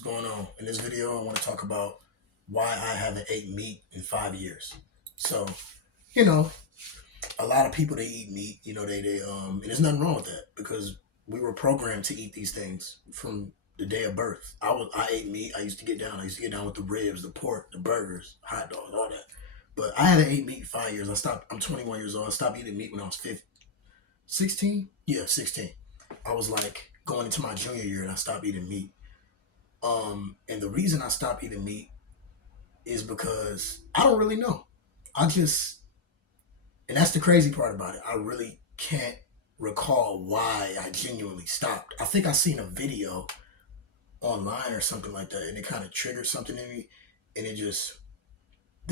What's going on? In this video, I want to talk about why I haven't ate meat in 5 years. So, you know, a lot of people they eat meat. And there's nothing wrong with that because we were programmed to eat these things from the day of birth. I ate meat. I used to get down. I used to get down with the ribs, the pork, the burgers, hot dogs, all that. But I haven't ate meat in 5 years. I stopped. I'm 21 years old. I stopped eating meat when I was 15, 16. Yeah, 16. I was like going into my junior year and I stopped eating meat. And the reason I stopped eating meat is because I don't really know. I just, and that's the crazy part about it. I really can't recall why I genuinely stopped. I think I seen a video online or something like that, and it kind of triggered something in me, and then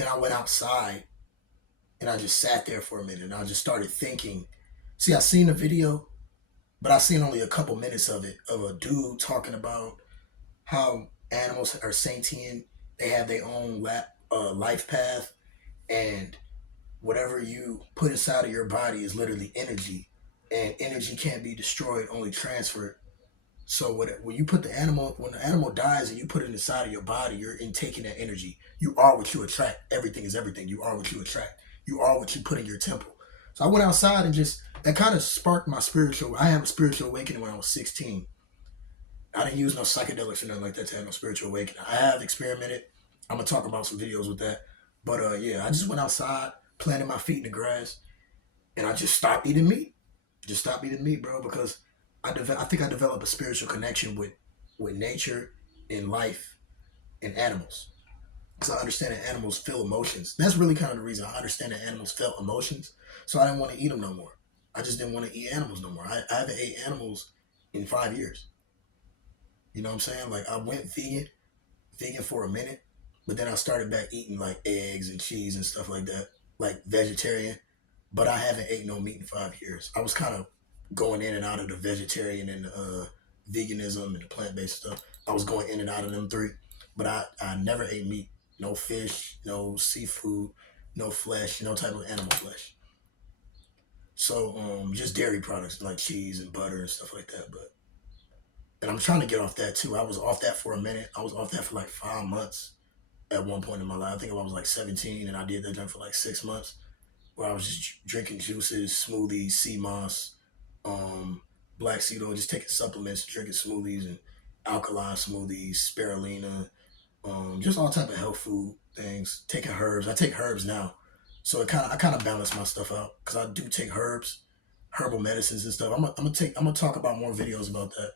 I went outside and I just sat there for a minute and I just started thinking. See, I seen the video, but I seen only a couple minutes of it of a dude talking about how animals are sentient. They have their own life path, and whatever you put inside of your body is literally energy, and energy can't be destroyed, only transferred. So when you put when the animal dies and you put it inside of your body, you're intaking that energy. You are what you attract. Everything is everything. You are what you attract. You are what you put in your temple. So I went outside and just that kind of sparked my spiritual. I had a spiritual awakening when I was 16. I didn't use no psychedelics or nothing like that to have no spiritual awakening. I have experimented. I'm gonna talk about some videos with that. But yeah, I just went outside, planted my feet in the grass, and I just stopped eating meat. Just stopped eating meat, bro, because I think I developed a spiritual connection with nature and life and animals. Because I understand that animals feel emotions. That's really kind of the reason I understand that animals felt emotions. So I didn't want to eat them no more. I just didn't want to eat animals no more. I haven't ate animals in 5 years. You know what I'm saying? Like I went vegan for a minute, but then I started back eating like eggs and cheese and stuff like that, like vegetarian. But I haven't ate no meat in 5 years. I was kind of going in and out of the vegetarian and veganism and the plant based stuff. I was going in and out of them three, but I never ate meat. No fish, no seafood, no flesh, no type of animal flesh. So just dairy products like cheese and butter and stuff like that. But and I'm trying to get off that too. I was off that for a minute. I was off that for like 5 months at one point in my life. I think I was like 17 and I did that drink for like 6 months where I was just drinking juices, smoothies, sea moss, um, black seed oil, just taking supplements, drinking smoothies and alkaline smoothies, spirulina, just all type of health food things. Taking herbs. I take herbs now, so I kind of balance my stuff out because I do take herbs, herbal medicines and stuff. I'm gonna talk about more videos about that.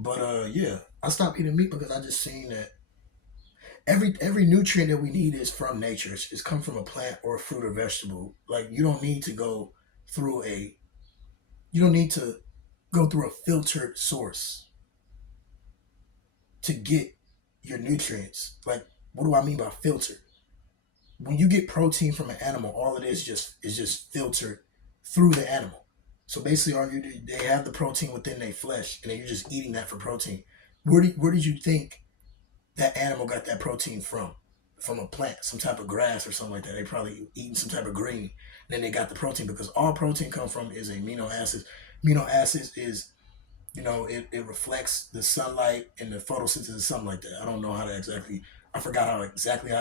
But yeah, I stopped eating meat because I just seen that every nutrient that we need is from nature. It's come from a plant or a fruit or vegetable. Like through a you don't need to go through a filtered source to get your nutrients. Like what do I mean by filtered? When you get protein from an animal, all it is just filtered through the animal. So basically, all you do, they have the protein within their flesh, and then you're just eating that for protein. Where did you think that animal got that protein from? From a plant, some type of grass or something like that. They probably eating some type of green. And then they got the protein because all protein comes from is amino acids. Amino acids is it reflects the sunlight and the photosynthesis, something like that. I don't know how to exactly. I forgot how to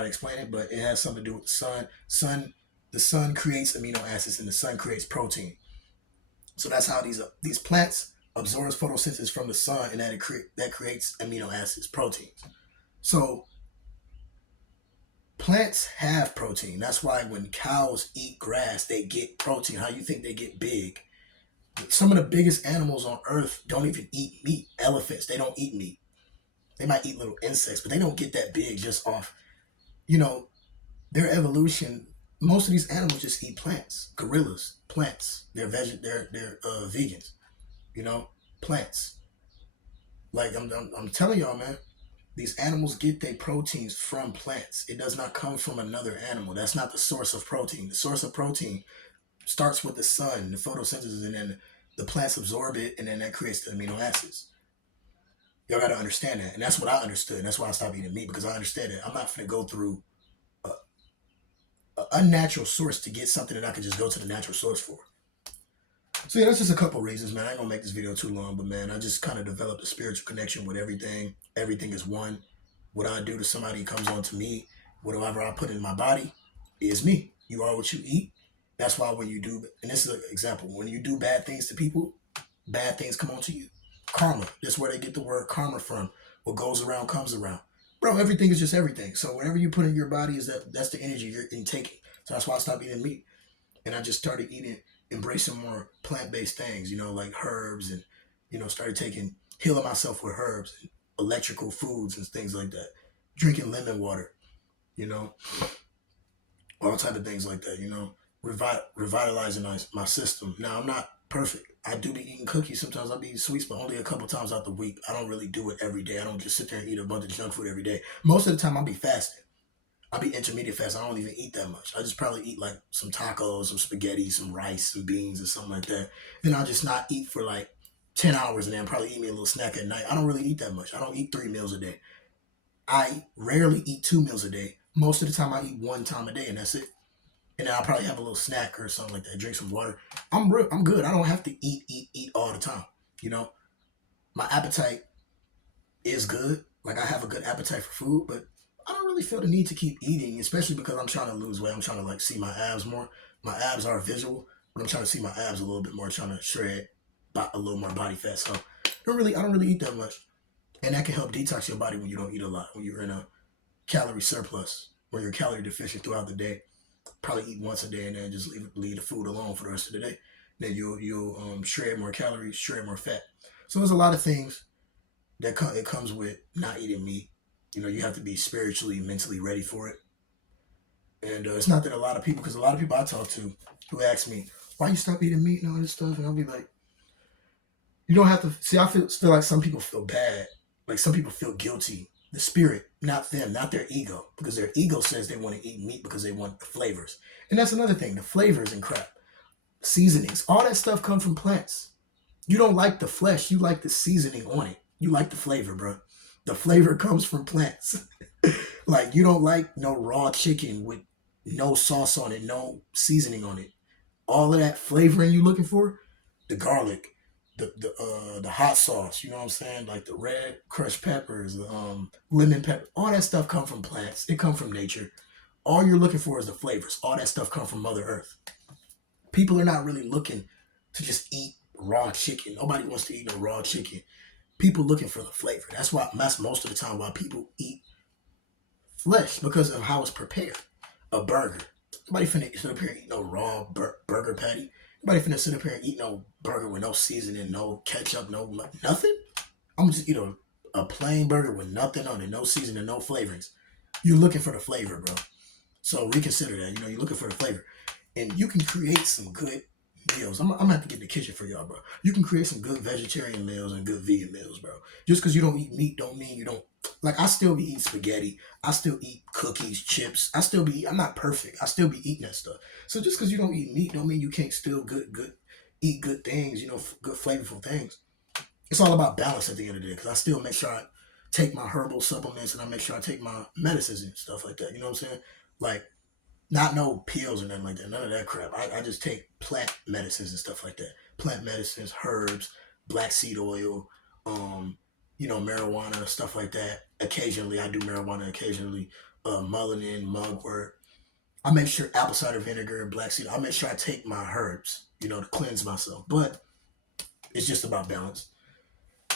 explain it, but it has something to do with the sun. The sun creates amino acids, and the sun creates protein. So that's how these plants absorbs photosynthesis from the sun, and that creates amino acids, proteins. So plants have protein. That's why when cows eat grass, they get protein. How you think they get big? Some of the biggest animals on earth don't even eat meat. Elephants, they don't eat meat. They might eat little insects, but they don't get that big just off, you know, their evolution. Most of these animals just eat plants. Gorillas, plants. They're vegans. You know, plants. Like I'm telling y'all, man, these animals get their proteins from plants. It does not come from another animal. That's not the source of protein. The source of protein starts with the sun, the photosynthesis, and then the plants absorb it, and then that creates the amino acids. Y'all got to understand that, and that's what I understood. And that's why I stopped eating meat because I understand it. I'm not gonna go through a unnatural source to get something that I could just go to the natural source for. So yeah, that's just a couple reasons, man. I ain't gonna make this video too long, but man, I just kind of developed a spiritual connection with everything. Everything is one. What I do to somebody comes on to me. Whatever I put in my body is me. You are what you eat. That's why when you do, and this is an example, when you do bad things to people, bad things come onto you. Karma. That's where they get the word karma from. What goes around comes around. Bro, everything is just everything. So whatever you put in your body is that's the energy you're intaking. So that's why I stopped eating meat. And I just started embracing more plant-based things, like herbs and, started healing myself with herbs and electrical foods and things like that. Drinking lemon water, you know, all type of things like that, revitalizing my system. Now, I'm not perfect. I do be eating cookies. Sometimes I'll be eating sweets, but only a couple times out the week. I don't really do it every day. I don't just sit there and eat a bunch of junk food every day. Most of the time I'll be fasting. I'll be intermediate fast. I don't even eat that much. I just probably eat like some tacos, some spaghetti, some rice, some beans, or something like that. Then I'll just not eat for like 10 hours and then probably eat me a little snack at night. I don't really eat that much. I don't eat 3 meals a day. I rarely eat 2 meals a day. Most of the time I eat one time a day and that's it. And then I'll probably have a little snack or something like that. Drink some water. I'm good. I don't have to eat all the time. My appetite is good. Like I have a good appetite for food, but I don't really feel the need to keep eating, especially because I'm trying to lose weight. I'm trying to like see my abs more. My abs are visual, but I'm trying to see my abs a little bit more, trying to shred a little more body fat. So I don't really eat that much. And that can help detox your body when you don't eat a lot, when you're in a calorie surplus, when you're calorie deficient throughout the day. Probably eat once a day and then just leave the food alone for the rest of the day. Then you'll shred more calories, shred more fat. So there's a lot of things that it comes with not eating meat. You have to be spiritually, mentally ready for it. And it's not that a lot of people, because a lot of people I talk to who ask me, why you stop eating meat and all this stuff? And I'll be like, you don't have to. See, I feel like some people feel bad. Like some people feel guilty. The spirit, not them, not their ego. Because their ego says they want to eat meat because they want the flavors. And that's another thing, the flavors and crap. Seasonings, all that stuff come from plants. You don't like the flesh, you like the seasoning on it. You like the flavor, bro. The flavor comes from plants. Like you don't like no raw chicken with no sauce on it, no seasoning on it. All of that flavoring you looking for, the garlic, the hot sauce, you know what I'm saying? Like the red crushed peppers, the lemon pepper, all that stuff come from plants. It come from nature. All you're looking for is the flavors. All that stuff come from Mother Earth. People are not really looking to just eat raw chicken. Nobody wants to eat no raw chicken. People looking for the flavor. That's most of the time why people eat flesh, because of how it's prepared. A burger. Nobody finna sit up here and eat no raw burger patty. Nobody finna sit up here and eat no burger with no seasoning, no ketchup, no nothing. I'm just eat a plain burger with nothing on it, no seasoning, no flavorings. You're looking for the flavor, bro. So reconsider that. You're looking for the flavor. And you can create some good meals. I'm gonna have to get in the kitchen for y'all, bro. You can create some good vegetarian meals and good vegan meals, bro. Just because you don't eat meat don't mean you don't. Like, I still be eating spaghetti. I still eat cookies, chips. I'm not perfect. I still be eating that stuff. So just because you don't eat meat don't mean you can't still eat good things, good flavorful things. It's all about balance at the end of the day, because I still make sure I take my herbal supplements and I make sure I take my medicines and stuff like that. You know what I'm saying? Like, not no pills or nothing like that. None of that crap. I just take plant medicines and stuff like that. Plant medicines, herbs, black seed oil, marijuana, stuff like that. Occasionally, I do marijuana. Occasionally, melanin, mugwort. I make sure apple cider vinegar and black seed. I make sure I take my herbs, to cleanse myself. But it's just about balance.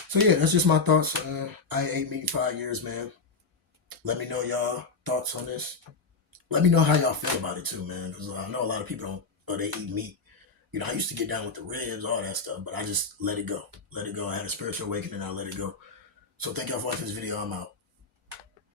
So yeah, that's just my thoughts. I ate meat in 5 years, man. Let me know y'all thoughts on this. Let me know how y'all feel about it too, man. Because I know a lot of people don't, they eat meat. I used to get down with the ribs, all that stuff, but I just let it go. Let it go. I had a spiritual awakening. I let it go. So thank y'all for watching this video. I'm out.